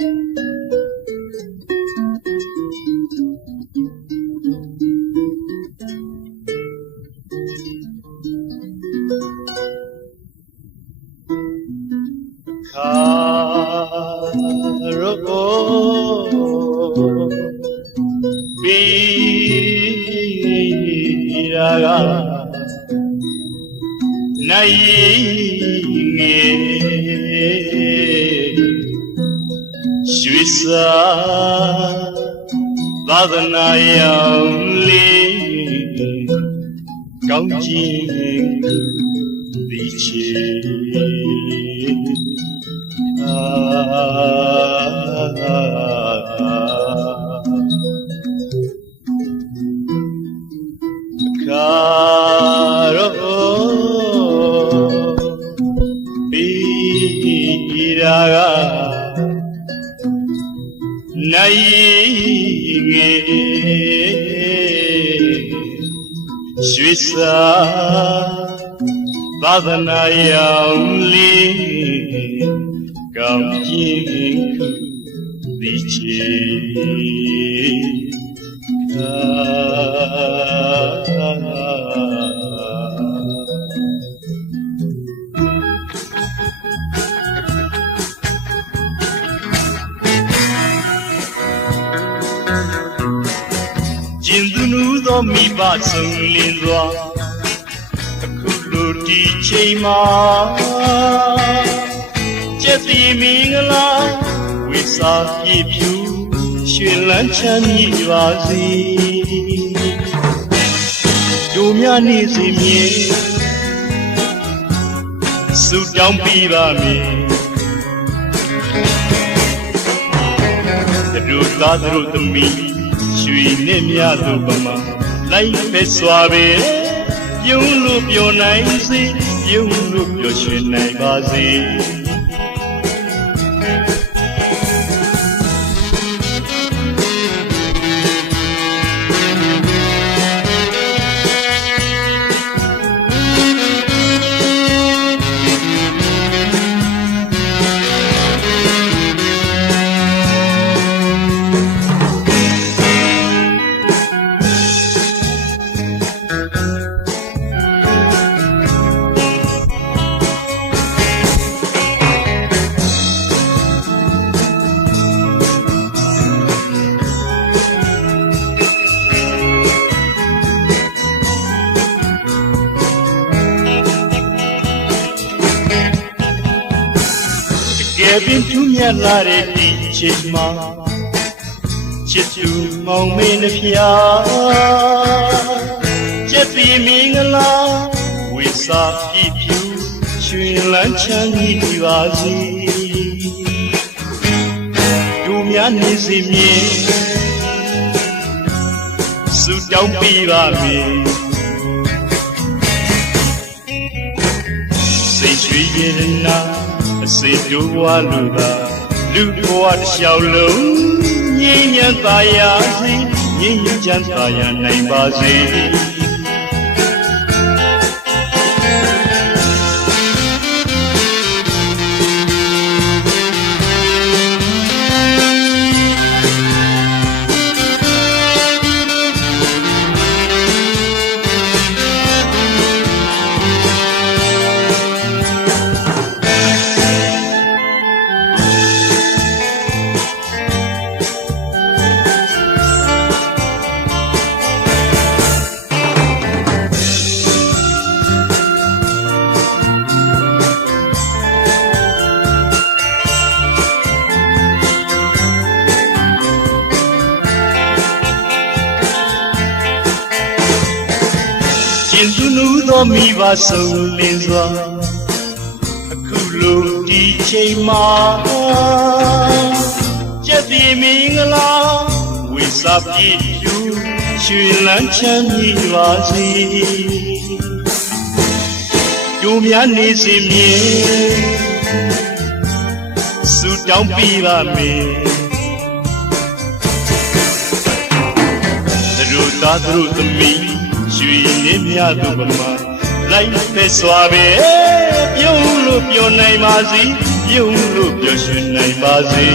ခါရောဘီရာကနိုင်င ယ်ရွှေစာသာသနာရောင်လေးကောင်း နိုင်ငယ်ရွှေစာသာသနာရောင်လေးကောင်းခြင်းခုဒီချေကာ သူနူသောမိဘဆုံးလင်းစွာအခုလိုဒီချိန်မှာကျက်တီမင်္ဂလာဝိစာပြည့်ဖြူရွှင်လန်းချမ်းမြေပါစေတို့များနေစီမြေဆုတောင်းပေးပါမယ်တို့သားတို့သမီးရွှေနဲ့မြတို့ပမာ လိုက်ပဲစွာပဲပြုံးလို့ပြောနိုင်စေပြုံးလို့ပြောရွှင်နိုင်ပါစေ ပင်ထူးမြတ်လာတဲ့ဒီချစ်မှာချစ်သူမောင်မင်းနှဖျားကျက်စီမင်္ဂလာဝိစာပြည့်ဖြူရွှင်လန်းချမ်းကြီးဒီပါစေတို့များနေစီမြင်ဆုတောင်းပေးပါမယ်စိတ်ရွှေရတနာအ စေတို့ဘဝလူသာလူဘဝတစ်လျှောက်လုံးငြိမ်းချမ်းသာယာစေငြိမ်းချမ်းသာယာနိုင်ပါစေ င်သူနူသောမိဘဆုံးလင်းစွာအခုလိုဒီချိန်မှာကျက်ပြေမင်္ဂလာဝိစာပြည့်ယူရွှေလန်းချမ်းမြေပါစေတို့များနေစီမြင်ဆုတောင်းပေးပါမယ်သူတို့သားသူတို့သမီးရွှေနေ မြတို့ပမာလိုက်ပဲစွာပဲပြုံးလို့ပြောနိုင်ပါစီပြုံးလို့ပျော်ရွှင်နိုင်ပါစေ